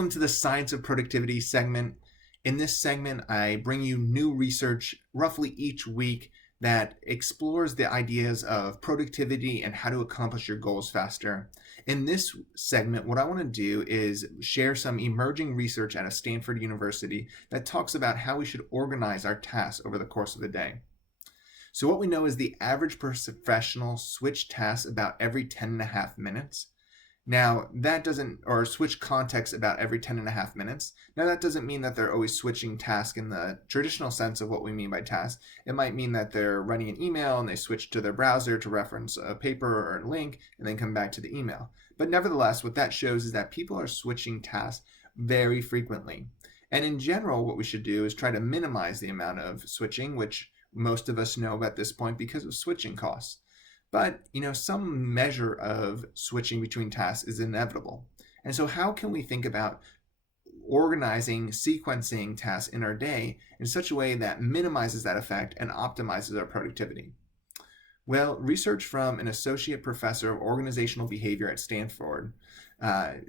Welcome to the Science of Productivity segment. In this segment, I bring you new research roughly each week that explores the ideas of productivity and how to accomplish your goals faster. In this segment, what I want to do is share some emerging research out of Stanford University that talks about how we should organize our tasks over the course of the day. So what we know is the average professional switch tasks about every 10.5 minutes. Now that doesn't, or switch context about every 10.5 minutes. Now that doesn't mean that they're always switching tasks in the traditional sense of what we mean by task. It might mean that they're running an email and they switch to their browser to reference a paper or a link and then come back to the email. But nevertheless, what that shows is that people are switching tasks very frequently. And in general, what we should do is try to minimize the amount of switching, which most of us know at this point because of switching costs. But, some measure of switching between tasks is inevitable. And so how can we think about organizing, sequencing tasks in our day in such a way that minimizes that effect and optimizes our productivity? Well, research from an associate professor of organizational behavior at Stanford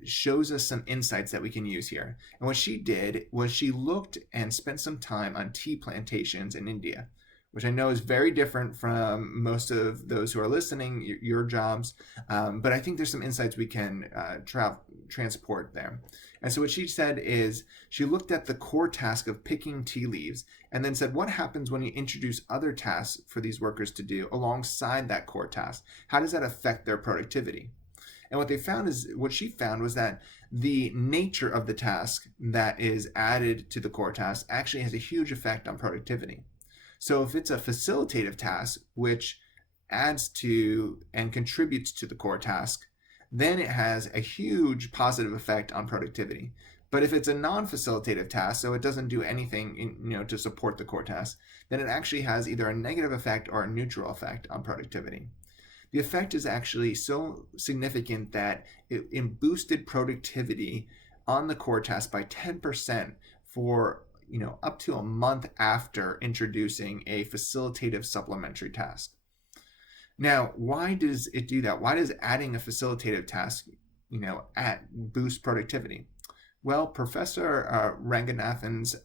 shows us some insights that we can use here. And what she did was she looked and spent some time on tea plantations in India, which I know is very different from most of those who are listening, your jobs. But I think there's some insights we can transport there. And so what she said is she looked at the core task of picking tea leaves and then said, what happens when you introduce other tasks for these workers to do alongside that core task? How does that affect their productivity? And what she found was that the nature of the task that is added to the core task actually has a huge effect on productivity. So if it's a facilitative task, which adds to and contributes to the core task, then it has a huge positive effect on productivity. But if it's a non-facilitative task, so it doesn't do anything to support the core task, then it actually has either a negative effect or a neutral effect on productivity. The effect is actually so significant that it boosted productivity on the core task by 10% for up to a month after introducing a facilitative supplementary task. Now, why does it do that? Why does adding a facilitative task, boost productivity? Well, Professor Ranganathan's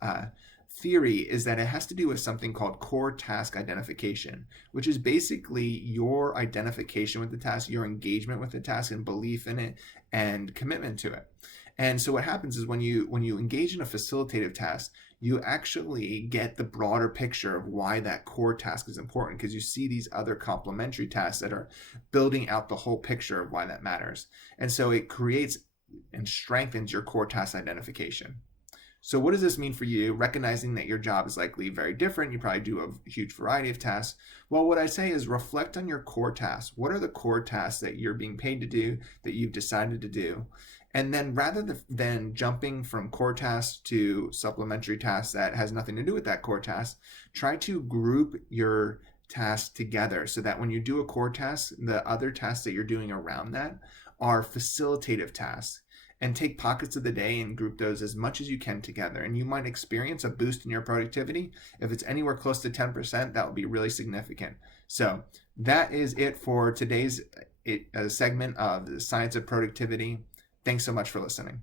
theory is that it has to do with something called core task identification, which is basically your identification with the task, your engagement with the task and belief in it and commitment to it. And so what happens is when you engage in a facilitative task, you actually get the broader picture of why that core task is important because you see these other complementary tasks that are building out the whole picture of why that matters. And so it creates and strengthens your core task identification. So what does this mean for you? Recognizing that your job is likely very different. You probably do a huge variety of tasks. Well, what I say is reflect on your core tasks. What are the core tasks that you're being paid to do, that you've decided to do? And then rather than jumping from core tasks to supplementary tasks that has nothing to do with that core task, try to group your tasks together so that when you do a core task, the other tasks that you're doing around that are facilitative tasks. And take pockets of the day and group those as much as you can together. And you might experience a boost in your productivity. If it's anywhere close to 10%, that will be really significant. So that is it for today's segment of the Science of Productivity. Thanks so much for listening.